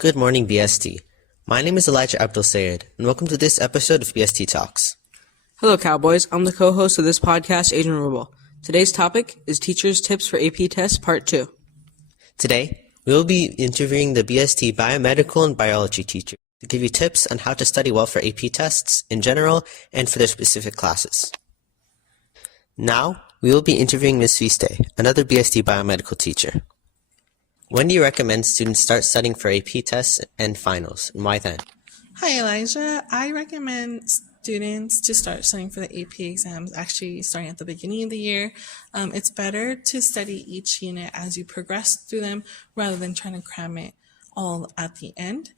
Good morning, BST. My name is Elijah Abdul Sayed, and welcome to this episode of BST Talks. Hello, Cowboys. I'm the co-host of this podcast, Adrian Rubel. Today's topic is Teachers' Tips for AP Tests, Part 2. Today, we will be interviewing the BST Biomedical and Biology teacher to give you tips on how to study well for AP tests in general and for their specific classes. Now, we will be interviewing Ms. Viste, another BST Biomedical teacher. When do you recommend students start studying for AP tests and finals, and why then? Hi, Elijah. I recommend students to start studying for the AP exams actually starting at the beginning of the year. It's better to study each unit as you progress through them rather than trying to cram it all at the end.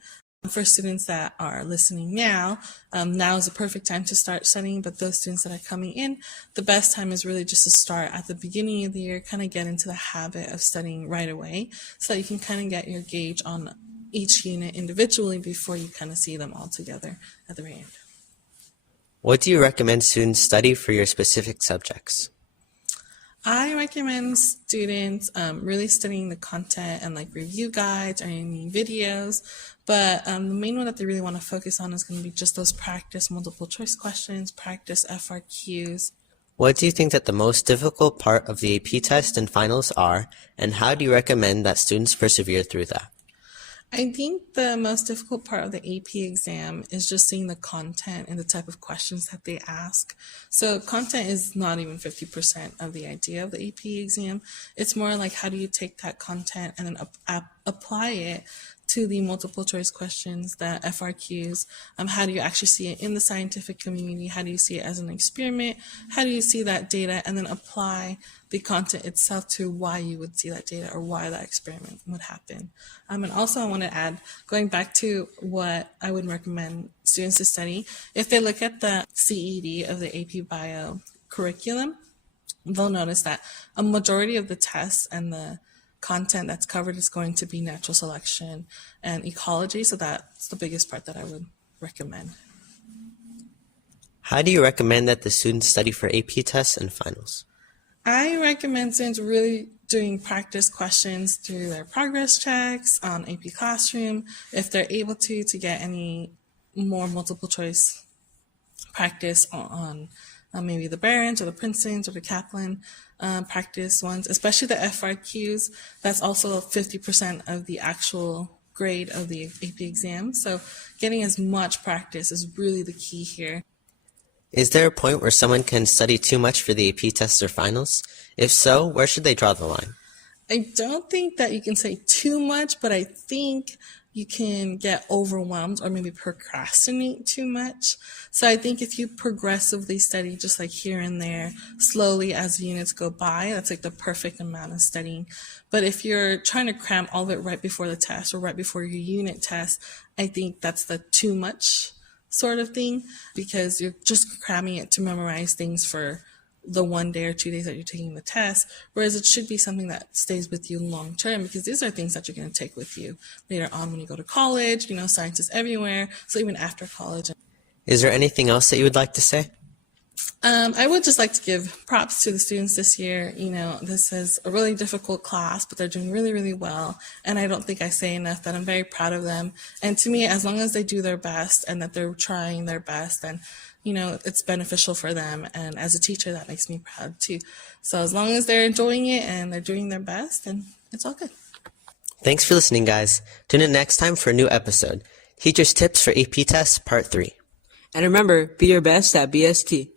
For students that are listening now, now is the perfect time to start studying, but those students that are coming in, the best time is really just to start at the beginning of the year, kind of get into the habit of studying right away so that you can kind of get your gauge on each unit individually before you kind of see them all together at the very end. What do you recommend students study for your specific subjects? I recommend students really studying the content and like review guides or any videos, but the main one that they really want to focus on is going to be just those practice multiple choice questions, practice FRQs. What do you think that the most difficult part of the AP test and finals are, and how do you recommend that students persevere through that? I think the most difficult part of the AP exam is just seeing the content and the type of questions that they ask. So content is not even 50% of the idea of the AP exam. It's more like how do you take that content and then apply it to the multiple choice questions, the FRQs. How do you actually see it in the scientific community? How do you see it as an experiment? How do you see that data and then apply the content itself to why you would see that data or why that experiment would happen? And also I want to add, going back to what I would recommend students to study, if they look at the CED of the AP Bio curriculum, they'll notice that a majority of the tests and the content that's covered is going to be natural selection and ecology, so that's the biggest part that I would recommend. How do you recommend that the students study for AP tests and finals? I recommend students really doing practice questions through their progress checks on AP Classroom. If they're able to get any more multiple choice practice on maybe the Barron's or the Princeton's or the Kaplan practice ones, especially the FRQs. That's also 50% of the actual grade of the AP exam. So getting as much practice is really the key here. Is there a point where someone can study too much for the AP tests or finals? If so, where should they draw the line? I don't think that you can say too much, but I think you can get overwhelmed or maybe procrastinate too much. So I think if you progressively study just like here and there, slowly as the units go by, that's like the perfect amount of studying. But if you're trying to cram all of it right before the test or right before your unit test, I think that's the too much sort of thing, because you're just cramming it to memorize things for the 1 day or 2 days that you're taking the test, whereas it should be something that stays with you long term, because these are things that you're going to take with you later on when you go to college. Science is everywhere, so even after college. Is there anything else that you would like to say? I would just like to give props to the students this year. This is a really difficult class, but they're doing really, really well. And I don't think I say enough that I'm very proud of them. And to me, as long as they do their best and that they're trying their best, then it's beneficial for them. And as a teacher, that makes me proud too. So as long as they're enjoying it and they're doing their best, then it's all good. Thanks for listening, guys. Tune in next time for a new episode. Teachers' Tips for AP Tests, Part 3. And remember, be your best at BST.